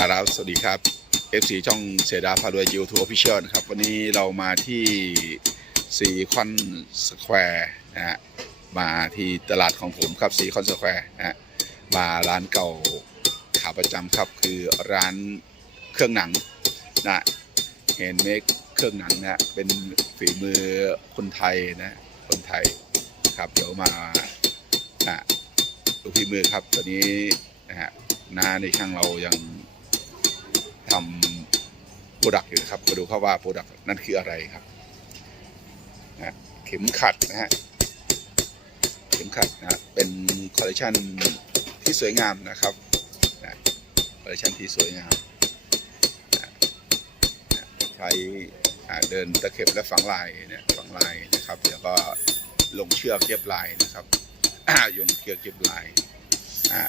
ครับสวัสดีครับ FC ช่องเสดาพารวยยูทูบออฟฟิเชียลนะครับ วันนี้เรามาที่ซีคอนสแควร์นะฮะมาที่ตลาดของผมครับซีคอนสแควร์นะฮะมาร้านเก่าขาประจำครับคือร้านเครื่องหนังนะเฮนเมคเครื่องหนังนะเป็นฝีมือคนไทยนะคนไทยครับเดี๋ยวมานะดูฝีมือครับตอนนี้นะฮะน้าในช่างเรายัง ทำโปรดักต์อยู่นะครับมาดูครับว่าโปรดักต์นั่นคืออะไรครับนะเข็มขัดนะฮะเข็มขัดนะเป็นคอลเลคชันที่สวยงามนะครับนะคอลเลคชันที่สวยงามนะนะใช้เดินตะเข็บและฝังลายเนี่ยฝังลายนะครับเดี๋ยวก็ลงเชือกเย็บลายนะครับยงเชือกเย็บลาย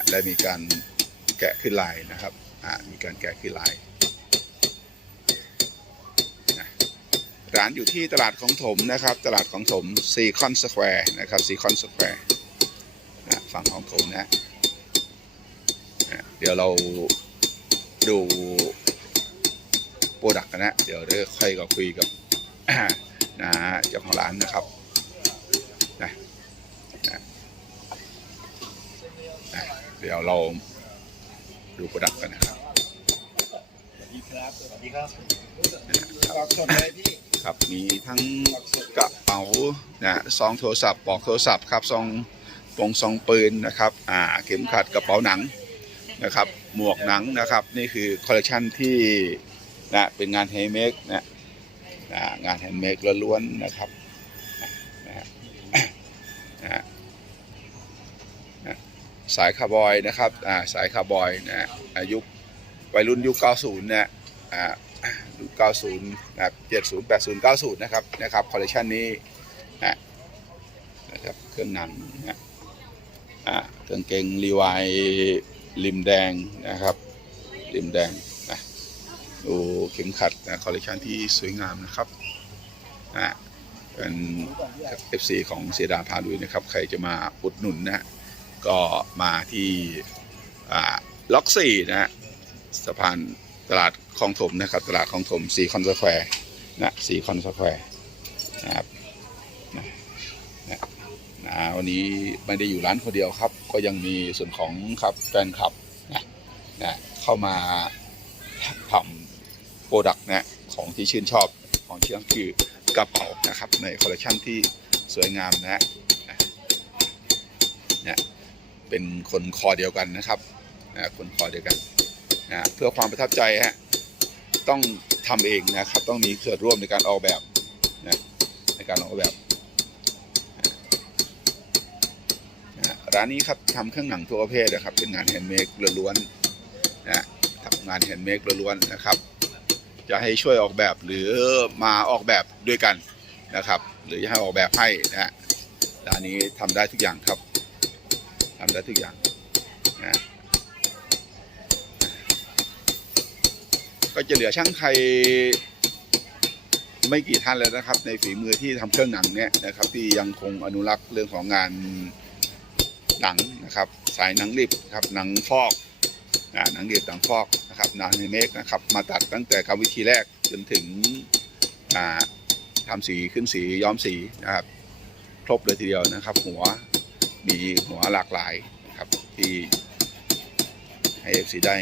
และมีการแกะขึ้นลายนะครับมีการแกะขึ้นลาย ร้านอยู่ที่ตลาดของถมนะครับ ตลาดของถมซีคอนสแควร์นะครับซีคอนสแควร์นะฝั่งของถมนะนะ เดี๋ยวเราดูโปรดักต์กันนะ เดี๋ยวเดี๋ยวค่อยก็คุยกับนะเจ้าของร้านนะครับนะนะนะเดี๋ยวเราดูโปรดักต์กันนะครับ สวัสดีครับ สวัสดีครับฝากสดเลยพี่ ครับ มีทั้งกระเป๋านะซองโทรศัพท์ปลอกโทรศัพท์ครับซองปงซองปืนนะครับอ่าเข็มขัดกระเป๋าหนังนะครับ หมวกหนังนะครับ นี่คือคอลเลคชันที่นะเป็นงานแฮนด์เมดนะนะงานแฮนด์เมดล้วนๆนะครับนะนะนะฮะสายคาร์บอยนะครับอ่าสายคาร์บอยนะอายุวัยรุ่นยุค 90นี่ยอ่า 90นะครับ70 80 90 นะครับนะครับคอลเลคชันนี้นะนะครับเครื่องหนังนะอ่ากางเกงรีวายริมแดงนะครับริมแดงนะดูเข็มขัดนะคอลเลคชันที่สวยงามนะครับนะเป็น FC ของเสดาพาดุยนะครับ ใครจะมาอุดหนุนนะฮะก็มาที่อ่าล็อกสี่นะฮะสะพาน ตลาดคลองถมนะครับ ตลาดคลองถมสีคอนสแควร์นะสีคอนสแควร์นะครับนะนะนะวันนี้ไม่ได้อยู่ร้านคนเดียวครับ ก็ยังมีส่วนของครับแฟนคลับนะนะเข้ามาทำโปรดักต์นะของที่ชื่นชอบของที่นั่นคือกระเป๋านะครับ ในคอลเลคชันที่สวยงามนะนะเป็นคนคอเดียวกันนะครับนะคนคอเดียวกัน นะเพื่อความประทับใจฮะต้องทำเองนะครับ ต้องมีส่วนร่วมในการออกแบบนะในการออกแบบนะร้านนี้ครับทำเครื่องหนังทั่วประเภทนะครับ เป็นงานแฮนด์เมดล้วนๆนะทำงานแฮนด์เมดล้วนๆนะครับ จะให้ช่วยออกแบบหรือมาออกแบบด้วยกันนะครับ หรือจะให้ออกแบบให้นะฮะร้านนี้ทำได้ทุกอย่างครับทำได้ทุกอย่างนะ ก็จะเหลือช่างไทยไม่กี่ท่านแล้วนะครับ ในฝีมือที่ทำเครื่องหนังเนี่ยนะครับ ที่ยังคงอนุรักษ์เรื่องของงานหนังนะครับ สายหนังดิบครับหนังฟอกหนังดิบหนังฟอกนะครับหนังเมกนะครับ มาตัดตั้งแต่กรรมวิธีแรกจนถึงอ่าทำสีขึ้นสีย้อมสีนะครับ ครบเลยทีเดียวนะครับ หัวมีหัวหลากหลายนะครับที่ให้ FC ได้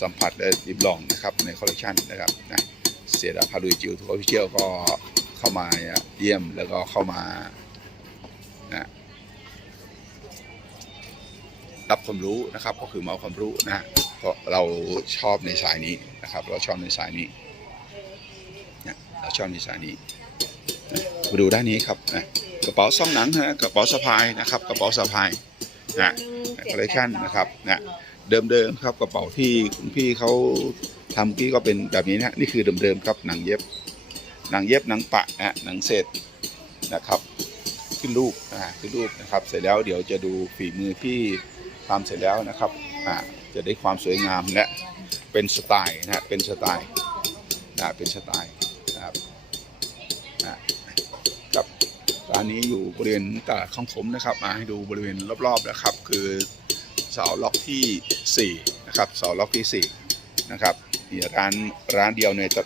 สัมผัสและริบลองนะครับในคอลเลคชันนะครับนะเสียดาพาลุยจิวทัวร์พิเชียลก็เข้ามาเยี่ยมแล้วก็เข้ามานะรับความรู้นะครับก็คือมาเอาความรู้นะฮะเพราะเราชอบในสายนี้นะครับ เราชอบในสายนี้นะเราชอบในสายนี้นะมาดูด้านนี้ครับนะกระเป๋าซ่องหนังนะกระเป๋าสะพายนะครับ กระเป๋าสะพายนะคอลเลคชันนะครับนะ เดิมๆครับกระเป๋าที่คุณพี่เขาทำกี้ก็เป็นแบบนี้นะนี่คือเดิมๆครับหนังเย็บ หนังเย็บหนังปะนะฮะหนังเศษนะครับขึ้นรูปอ่าขึ้นรูปนะครับ เสร็จแล้วเดี๋ยวจะดูฝีมือที่ทำเสร็จแล้วนะครับอ่าจะได้ความสวยงามและเป็นสไตล์นะเป็นสไตล์นะเป็นสไตล์นะครับอ่าครับร้านนี้อยู่บริเวณตลาดคลองถมนะครับมาให้ดูบริเวณรอบๆนะครับ คือ เสาล็อกที่4นะครับเสาล็อกที่4นะครับมีร้านร้านเดียวในตะ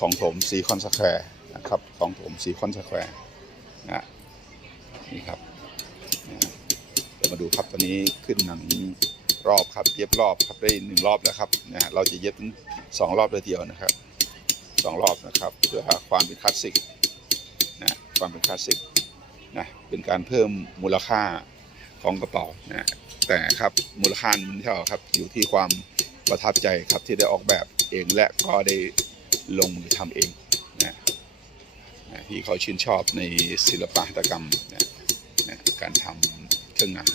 ของผมซีคอนสแควร์นะครับของผมซีคอนสแควร์นะนี่ครับนะเดี๋ยวมาดูครับตอนนี้ขึ้นหนังรอบครับเย็บรอบครับได้หนึ่งรอบแล้วครับนะเราจะเย็บถึงสองรอบเลยเดียวนะครับสองรอบนะครับเพื่อหาความเป็นคลาสสิกนะความเป็นคลาสสิกนะเป็นการเพิ่มมูลค่า ของกระเป๋านะแต่ครับมูลค่ามันเท่าครับอยู่ที่ความประทับใจครับที่ได้ออกแบบเองและก็ได้ลงมือทำเองนะนะที่เขาชื่นชอบในศิลปะหัตกรรมนะนะการทำเครื่องหนัง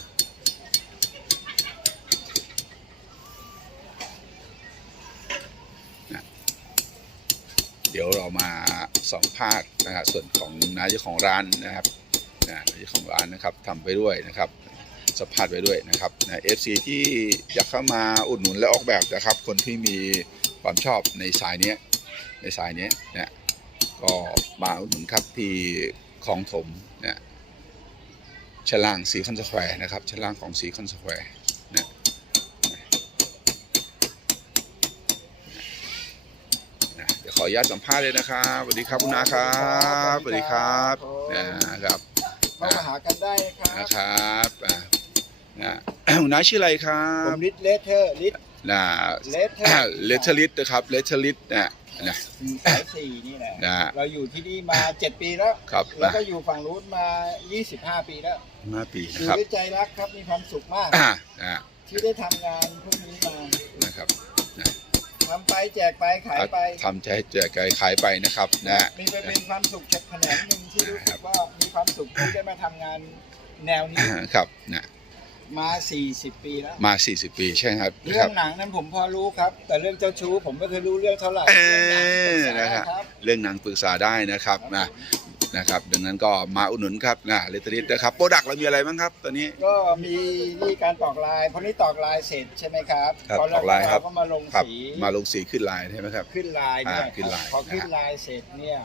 เดี๋ยวเรามาสัมภาษณ์นะฮะส่วนของนายเจ้าของร้านนะครับนะนายเจ้าของร้านนะครับทำไปด้วยนะครับ สัมภาษณ์ไปด้วยนะครับนะเอฟซีที่อยากเข้ามาอุดหนุนและออกแบบนะครับ คนที่มีความชอบในสายเนี้ยในสายเนี้ยนะก็มาอุดหนุนครับที่คลองถมนะชั้นล่างสีคอนสแควร์นะครับชั้นล่างของสีคอนสแควร์นะนะเดี๋ยวขออนุญาตสัมภาษณ์เลยนะครับสวัสดีครับคุณนาครับสวัสดีครับนะครับเข้ามาหากันได้ครันะบครับอ่า นะคุณนาชื่ออะไรครัผบมลิทเลเทอร์ลิทนะเลเทอร์เลเทลิตนะครับเลเทลิตนะนะสายสี่นี่แหละนะเราอยู่ที่นี่มาเจ็ดปีแล้วครับแล้วนะก็อยู่ฝั่งนู้นมา25ปีแล้วห้าปีอนะยู่ครับด้วยใจรักครับมีความสุขมากอ่านะที่ได้ทำงานพวกนี้มานะครับทำไปแจกไปขายไปทำใจแจกขายไปนะครับนะมีไปเป็นความสุขจากแขนงหนึ่งที่รู้ครัสึบกว่ามีความสุขที่ได้มาทำงานแนวนี้อ่าครับนะ มา40ปีแล้ว มา 40 ปีใช่ครับเรื่คอรับงหนังนั้นผมพอรู้ครับ แต่เรื่องเจ้าชู้ผมไม่เคยรู้เรื่องเท่าไหร่เออเรื่องหนังปรึกษานะครับครับ เรื่องหนังปรึกษาได้นะครับนะนะครับ ดังนั้นก็มาอุดหนุนครับนะเลตริสนะครับโปรดักเรามีอะไรบ้างครับตอนนี้ ก็มีนี่การตอกลายเพราะนี่ตอกลายเสร็จใช่ไหมครับครับตอนแรตอกลายครับเก็มาลงครับสีมาลงสีขึ้นลายใช่ไหมครับ ขึ้นลายเนี่ยอ่าขึ้นลายพอขึ้นนะฮะลายเสร็จเนี่ย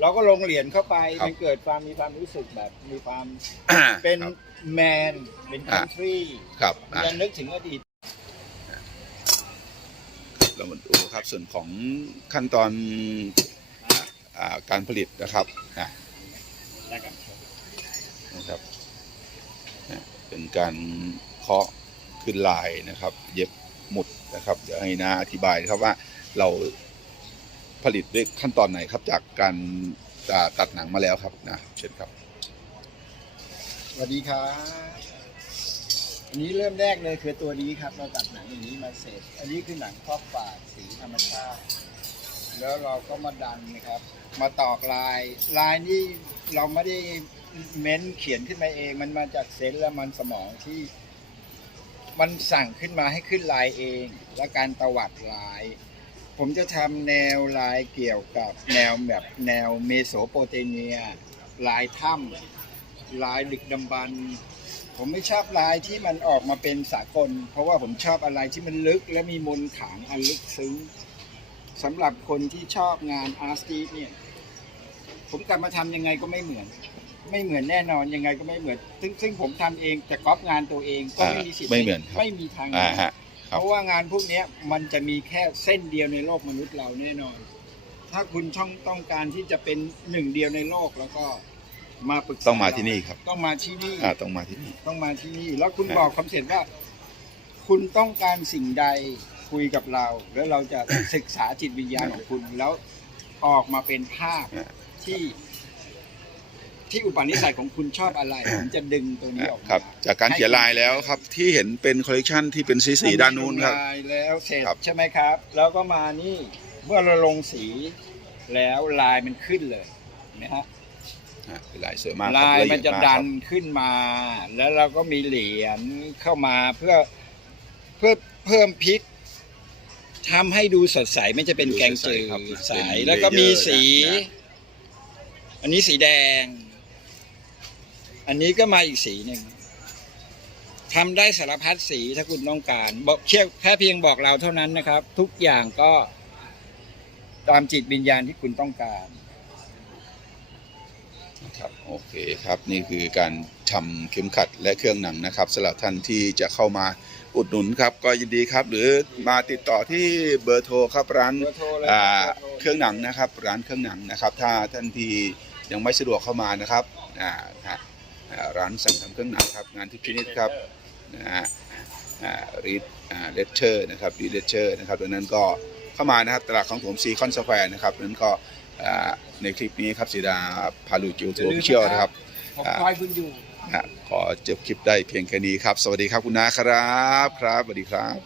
เราก็ลงเหรียญเข้าไปครับมันเกิดความมีความรู้สึกแบบมีความอ่าเป็นครับ แมนเป็นอ่าคันทรีครับอ่ายังนึกถึงอดีต เรามาดูครับส่วนของขั้นตอนอ่าอ่าการผลิตนะครับอ่านะครับนะครับนะเป็นการเคาะขึ้นลายนะครับ เย็บหมุดนะครับ เดี๋ยวให้นาอธิบายนะครับว่าเรา ผลิตด้วยขั้นตอนไหนครับ จากการตัดหนังมาแล้วครับนะเช่นครับสวัสดีครับอันนี้เริ่มแรกเลยคือตัวนี้ครับ เราตัดหนังอย่างนี้มาเสร็จ อันนี้คือหนังครอบปากสีธรรมชาติ แล้วเราก็มาดันนะครับ มาตอกลาย ลายนี่เราไม่ได้เม้นเขียนขึ้นมาเอง มันมาจากเซนและมันสมองที่ มันสั่งขึ้นมาให้ขึ้นลายเอง และการตวัดลาย ผมจะทำแนวลายเกี่ยวกับแนวแบบแนวเมโสโปเตเนีย ลายถ้ำลายดึกดำบรรพ์ผมไม่ชอบลายที่มันออกมาเป็นสากล เพราะว่าผมชอบอะไรที่มันลึกและมีมนต์ขลังอันลึกซึ้งสำหรับคนที่ชอบงานอาร์ตสตีเนี่ย ผมกลับมาทำยังไงก็ไม่เหมือน ไม่เหมือนแน่นอนยังไงก็ไม่เหมือน ซึ่งซึ่งผมทำเองแต่ก๊อปงานตัวเองก็ไม่มีสิทธิ์ไม่เหมือนครับไม่มีทางอ่าฮะ ครับ เพราะว่างานพวกเนี้ยมันจะมีแค่เส้นเดียวในโลกมนุษย์เราแน่นอน ถ้าคุณช่องต้องการที่จะเป็นหนึ่งเดียวในโลกแล้วก็มาปรึกษาต้องมาที่นี่ครับ ต้องมาที่นี่ อ่าต้องมาที่นี่ ต้องมาที่นี่ แล้วคุณครับ บอกคอนเซ็ปต์ว่า คุณต้องการสิ่งใดคุยกับเรา แล้วเราจะ ศึกษาจิตวิญญาณของคุณแล้วออกมาเป็นภาพอ่าที่ ที่อุปนิสัยของคุณชอบอะไรผมจะดึงตัวนี้ออกมาครับจากการเขียนลายแล้วครับที่เห็นเป็นคอลเลกชันที่เป็นสีสีด้านนู้นครับลายแล้วเสร็จครับใช่ไหมครับ แล้วก็มานี่เมื่อเราลงสีแล้วลายมันขึ้นเลยเห็นะฮะอ่าเป็นลายสวยมากครับลายลเอีมันดจะมากดัคนรับขึ้นมา แล้วเราก็มีเหรียญเข้ามาเพื่อเพื่อเพิ่มพลิกทำให้ดูสดใสไม่จะเป็นแกงจืดครับใสเป็นแล้วก็มีเลเยอร์สีนะอันนี้สีแดง อันนี้ก็มาอีกสีหนึ่งทำได้สารพัดสีถ้าคุณต้องการบอกเพียงแค่เพียงบอกเราเท่านั้นนะครับ ทุกอย่างก็ตามจิตวิญญาณที่คุณต้องการโอเคครับโอเคครับนี่คือการทำเข็มขัดและเครื่องหนังนะครับสำหรับท่านที่จะเข้ามาอุดหนุนครับก็ยินดีครับ หรือมาติดต่อที่เบอร์โทรครับร้านเบอร์โทรเลยอ่าบโทเครื่องหนังนะครับ ร้านเครื่องหนังนะครับ ถ้าท่านที่ยังไม่สะดวกเข้ามานะครับอ่าฮะอ่า ร้านสั่งทำเครื่องหนังครับงานทุกชนิดครับนะฮะรีดเลเชอร์นะครับรีดเลเชอร์นะครับดังนั้นก็เข้ามานะครับตลาดของผมซีคอนสแควร์นะครับดังนั้นก็อ่าในคลิปนี้ครับสีดาพาลูจิวทูบเชียลนะครับผมคอยคุณอยู่นะขอจบคลิปได้เพียงแค่นี้ครับ สวัสดีครับคุณนาครับครับสวัสดีครับ